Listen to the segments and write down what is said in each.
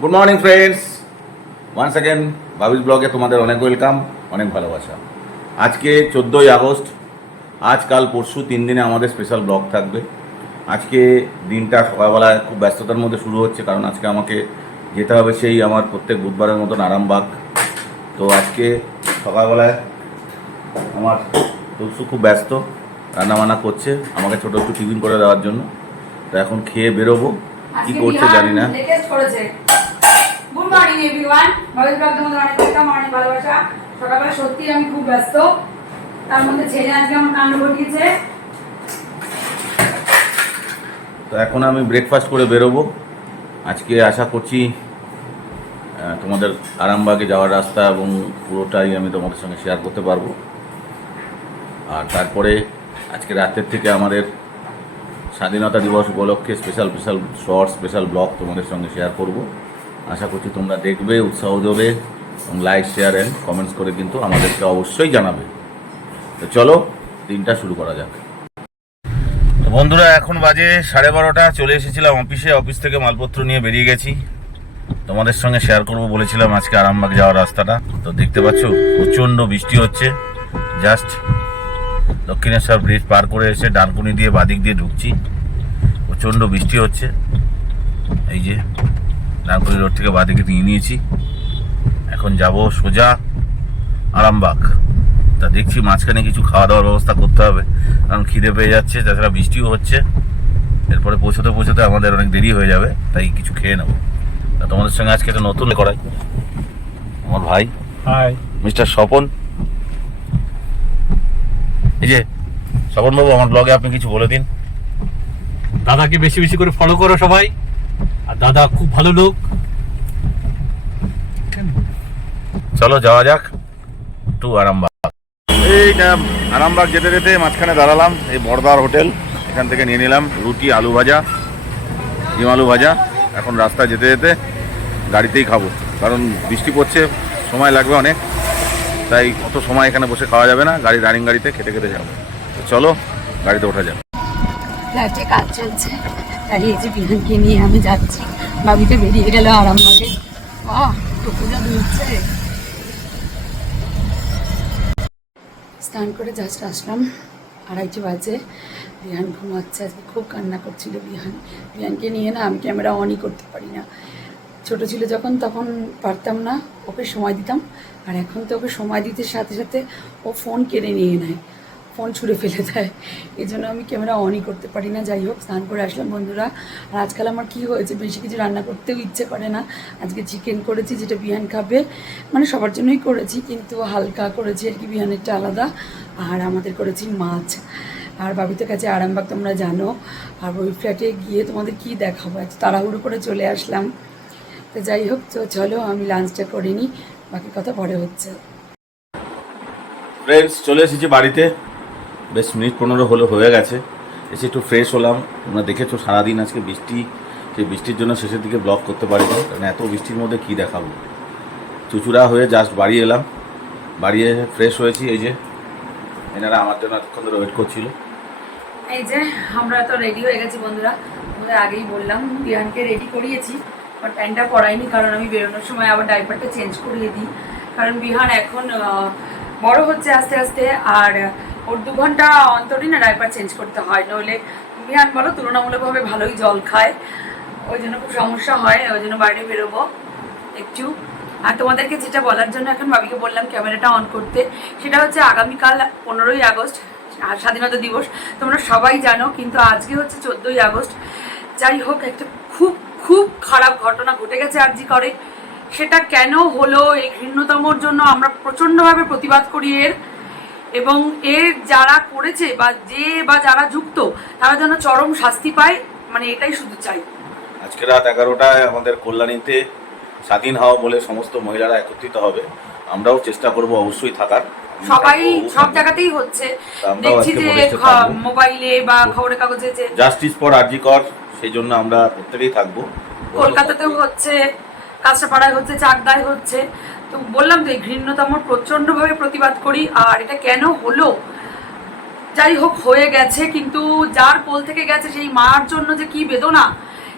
Good morning friends one second ভাবিস ব্লগে তোমাদের অনেক ওয়েলকাম অনেক ভালোবাসা। আজকে চোদ্দোই আগস্ট, আজ কাল পরশু তিন দিনে আমাদের স্পেশাল ব্লগ থাকবে। আজকে দিনটা সকালবেলায় খুব ব্যস্ততার মধ্যে শুরু হচ্ছে, কারণ আজকে আমাকে যেতে হবে সেই আমার প্রত্যেক বুধবারের মতন আরামবাগ। তো আজকে সকালবেলায় আমার তুলসু খুব ব্যস্ত, রান্নাবান্না করছে, আমাকে ছোটো একটু টিফিন করে দেওয়ার জন্য। তো এখন খেয়ে বেরোবো। কি করছে জানি না। লেটেস্ট করেছে। গুড মর্নিং এভরিওয়ান ব্লগ তোমাদের অনেক ওয়েলকাম অনেক ভালোবাসা। সকালবেলা সত্যি আমি খুব ব্যস্ত। তার মধ্যে ছেলে আজকে আমার কাণ্ড ঘটিয়েছে। তো এখন আমি ব্রেকফাস্ট করে বেরোবো। আজকে আশা করছি তোমাদের আরামবাগে যাওয়ার রাস্তা এবং পুরোটাই আমি তোমাদের সঙ্গে শেয়ার করতে পারব। আর তারপরে আজকে রাতের থেকে আমাদের স্বাধীনতা দিবস উপলক্ষে special special short special vlog তোমাদের সঙ্গে শেয়ার করব। আশা করছি তোমরা দেখবে, উৎসাহ দেবে এবং লাইক শেয়ার অ্যান্ড কমেন্টস করে কিন্তু আমাদেরকে অবশ্যই জানাবে। তো চলো, দিনটা শুরু করা যাক। বন্ধুরা, এখন বাজে সাড়ে বারোটা, চলে এসেছিলাম অফিসে অফিস থেকে মালপত্র নিয়ে বেরিয়ে গেছি। তোমাদের সঙ্গে শেয়ার করব বলেছিলাম আজকে আরামবাগ যাওয়ার রাস্তাটা। তো দেখতে পাচ্ছ, প্রচণ্ড বৃষ্টি হচ্ছে। জাস্ট দক্ষিণেশ্বর ব্রিজ পার করে এসে ডানকুনি দিয়ে বাদিক দিয়ে ঢুকছি। প্রচণ্ড বৃষ্টি হচ্ছে। এই যে ডানকুনি রোড থেকে বাদিকে নিয়ে নিয়েছি। এখন যাব সোজা আরামবাগ। তা দেখছি মাঝখানে কিছু খাওয়া দাওয়ার ব্যবস্থা করতে হবে। কারণ খিদে পেয়ে যাচ্ছে তাছাড়া বৃষ্টিও হচ্ছে। এরপরে পৌঁছতে পৌঁছতে আমাদের অনেক দেরি হয়ে যাবে তাই কিছু খেয়ে নেব। তা তোমাদের সঙ্গে আজকে একটা নতুন করাই। আমার ভাই হাই মিস্টার স্বপন এই যে বাবু আমার ব্লগে আপনি কিছু বলে দিন। দাদাকে বেশি বেশি করে ফলো করো সবাই। আর দাদা খুব ভালো লোক। চলো যাওয়া যাক। টু আরামবাগ। এইটা আরামবাগ যেতে যেতে মাঝখানে দাঁড়ালাম এই বড়দার হোটেল। এখান থেকে নিয়ে নিলাম রুটি আলু ভাজা ডিম আলু ভাজা। এখন রাস্তায় যেতে যেতে গাড়িতেই খাব কারণ বৃষ্টি পড়ছে সময় লাগবে অনেক। তাই অত সময় এখানে বসে খাওয়া যাবে না। গাড়ি রানিং গাড়িতে খেতে খেতে যাব। চলো, গাড়িতে ওঠা যাক। ফ্ল্যাটে কাজ চলছে। যে বিহানকে নিয়ে আমি যাচ্ছি। বাবিতে বেরিয়ে গেল আরামবাগে। আহ টুকুটা ধুচ্ছে স্নান করে জাস্ট আসলাম। আড়াইটে বাজে। বিহান ঘুমাচ্ছে। আজকে খুব কান্না করছিল বিহান। বিহানকে নিয়ে না আমি ক্যামেরা অনই করতে পারি না। ছোট ছিল যখন, তখন পারতাম না, ওকে সময় দিতাম। আর এখন তো ওকে সময় দিতে সাথে সাথে ও ফোন কেড়ে নিয়ে নেয়, ফোন ছুঁড়ে ফেলে দেয়। এই জন্য আমি ক্যামেরা অনই করতে পারি না। যাই হোক, স্নান করে আসলাম বন্ধুরা। আর আজকাল আমার কী হয়েছে, বেশি কিছু রান্না করতেও ইচ্ছে করে না। আজকে চিকেন করেছি, যেটা বিহান খাবে। মানে সবার জন্যই করেছি, কিন্তু হালকা করেছি আর কি, বিহানেরটা আলাদা। আর আমাদের করেছি মাছ। আর বাবিতের কাছে আরামবাগ, তোমরা জানো। আর ওই ফ্ল্যাটে গিয়ে তোমাদের কি দেখাবো? এত তাড়াহুড়ো করে চলে আসলাম। তো যাই হোক তো চলো আমি লাঞ্চটা করে নিই বাকি কথা পরে হচ্ছে। ফ্রেন্ডস চলে এসেছি বাড়িতে। বেশ মিনিট পনেরো হলো হয়ে গেছে। এসে একটু ফ্রেশ হলাম। তোমরা দেখেছ সারাদিন আজকে বৃষ্টি সেই বৃষ্টির জন্য শেষের দিকে ব্লক করতে পারিনি। কারণ এত বৃষ্টির মধ্যে কী দেখাবো? চুচুড়া হয়ে জাস্ট বাড়ি এলাম। বাড়ি এসে ফ্রেশ হয়েছি এই যে। এনারা আমার জন্য এতক্ষণ ধরে ওয়েট করছিল। এই যে আমরা তো রেডি হয়ে গেছি বন্ধুরা। তোমাদের আগেই বললাম বিহানকে রেডি করিয়েছি। বাট প্যান্টটা পরাইনি কারণ আমি বেরোনোর সময় আবার ডাইপারটা চেঞ্জ করিয়ে দিই। কারণ বিহান এখন বড় হচ্ছে আস্তে আস্তে, আর ওর দু ঘণ্টা অন্তরই না ডাইপার চেঞ্জ করতে হয়। নইলে বিহান বলো, তুলনামূলকভাবে ভালোই জল খায়। ওই জন্য খুব সমস্যা হয়, ওই জন্য বাইরে বেরোবো একটু। আর তোমাদেরকে যেটা বলার জন্য এখন বাবিকে বললাম ক্যামেরাটা অন করতে, সেটা হচ্ছে আগামীকাল পনেরোই আগস্ট স্বাধীনতা দিবস, তোমরা সবাই জানো, কিন্তু আজকে হচ্ছে চোদ্দোই আগস্ট। যাই হোক, একটা খুব খুব খারাপ ঘটনা ঘটে গেছে আরজি করে। সেটা কেন হলো এই ঘৃণ্যতমর জন্য আমরা প্রচণ্ডভাবে প্রতিবাদ করি এর। এবং এর যারা করেছে বা যে বা যারা যুক্ত তারা যেন চরম শাস্তি পায় মানে এটাই শুধু চাই। আজকে রাত এগারোটায় আমাদের কল্যাণীতে স্বাধীন হওয়া বলে সমস্ত মহিলারা একত্রিত হবে। আমরাও চেষ্টা করব অবশ্যই থাকার। সবাই সব জায়গাতেই হচ্ছে। দেখছি যে। মোবাইলে বা খবরের কাগজে যে জাস্টিস ফর আরজি কর। সেই জন্য আমরা প্রত্যেকেই থাকব। কলকাতাতেও হচ্ছে, কাঁচরাপাড়ায় হচ্ছে, চাকদায় হচ্ছে। তো বললাম তো, এই ঘৃণ্যতম প্রচন্ডভাবে প্রতিবাদ করি, আর এটা কেন হলো? যাই হোক, হয়ে গেছে, কিন্তু যার কোল থেকে গেছে সেই মার জন্য যে কি বেদনা,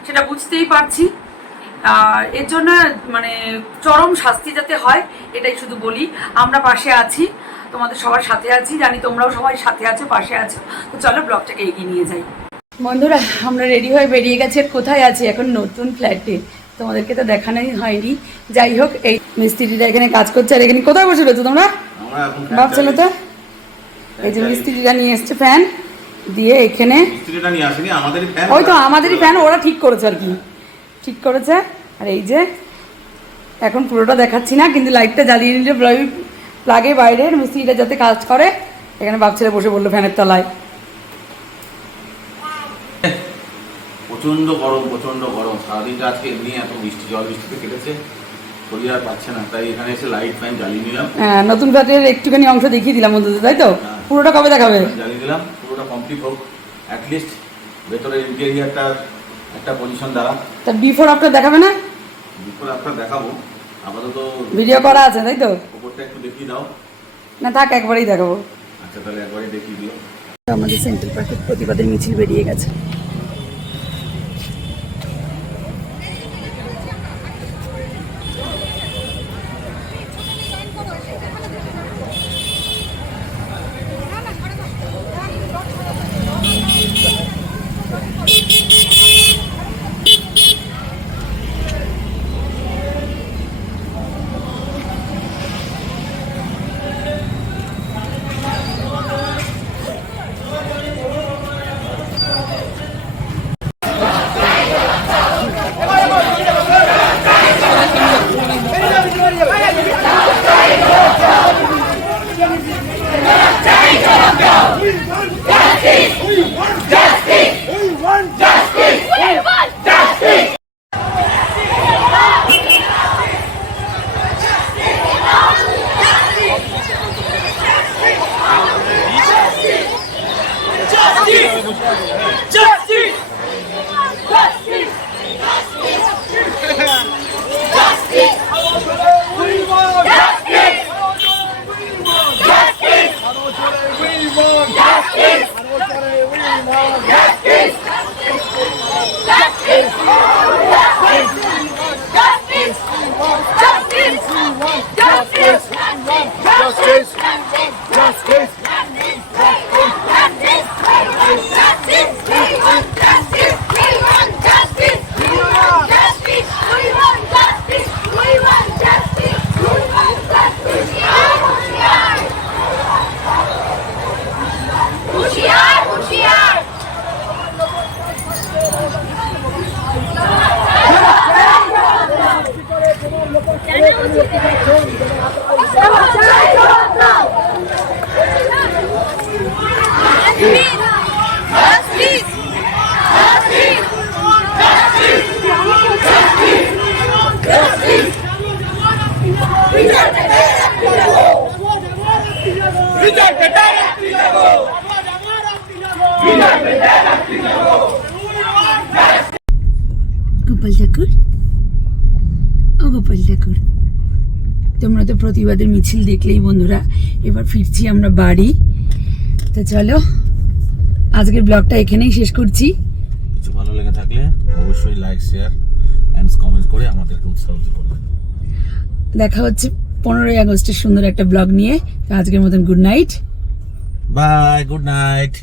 সেটা বুঝতেই পারছি। আর এর জন্য মানে চরম শাস্তি যাতে হয়, এটাই শুধু বলি। আমরা পাশে আছি, তোমাদের সবার সাথে আছি, জানি তোমরাও সবাই সাথে আছো, পাশে আছো। তো চলো, ব্লগটাকে এগিয়ে নিয়ে যাই। বন্ধুরা আমরা রেডি হয়ে বেরিয়ে গেছি। কোথায় আছি? এখন নতুন ফ্ল্যাটে তোমাদেরকে তো দেখানোই হয়নি। যাই হোক এই মিস্ত্রিটা এখানে কাজ করছে। আর এখানে কোথায় বসে রয়েছে তোমরা? ভাবছিল তো? এই যে মিস্ত্রিটা নিয়ে এসছে ফ্যান দিয়ে এখানে মিস্ত্রিটা নিয়ে আসেনি আমাদেরই ফ্যান ওই তো আমাদেরই ফ্যান ওরা ঠিক করেছে আর কি। ঠিক করেছে। আর এই যে এখন পুরোটা দেখাচ্ছি না কিন্তু লাইটটা জ্বালিয়ে নিলে প্লাগে বাইরের মিস্ত্রিটা যাতে কাজ করে। এখানে বাপ ছেলে বসে বলল ফ্যানের তলায়। প্রচণ্ড গরম প্রচণ্ড গরম। সারাদিনটা আজকে এমনি এত বৃষ্টি জল বৃষ্টিতে কেটেছে শরীর আর পাচ্ছে না। তাই এখানে এসে লাইট ফ্যান জ্বালিয়ে নিলাম। হ্যাঁ, নতুন ফ্ল্যাটের একটুখানি অংশ দেখিয়ে দিলাম বন্ধুদের তাই তো? হ্যাঁ। পুরোটা কবে দেখাবে? জ্বালিয়ে দিলাম পুরোটা কমপ্লিট হোক। অ্যাটলিস্ট ভেতরের ইন্টেরিয়ারটা একটা পজিশন দ্বারা। তা বিফোর আফটার দেখাবে না? বিপরে আপনার দেখাবো। আপাতত ভিডিও করা আছে তাই তো? ওপরটা একটু দেখিয়ে দাও। না থাক একবারেই দেখাবো। আচ্ছা তাহলে একবারে দেখিয়ে দিও। আমাদের সেন্ট্রাল পার্কের প্রতিবাদের মিছিল বেরিয়ে গেছে। গোপাল ঠাকুর? ও গোপাল ঠাকুর তোমরা তো প্রতিবাদের মিছিল দেখলেই বন্ধুরা এবার ফিরছি আমরা বাড়ি। তো চলো আজকের ব্লগটা এখানেই শেষ করছি। কিছু ভালো লেগে থাকলে অবশ্যই লাইক শেয়ার অ্যান্ড কমেন্ট করে আমাদেরকে উৎসাহিত করবেন দেখা হচ্ছে পনেরোই আগস্টের সুন্দর একটা ব্লগ নিয়ে। আজকের মতন good night bye good night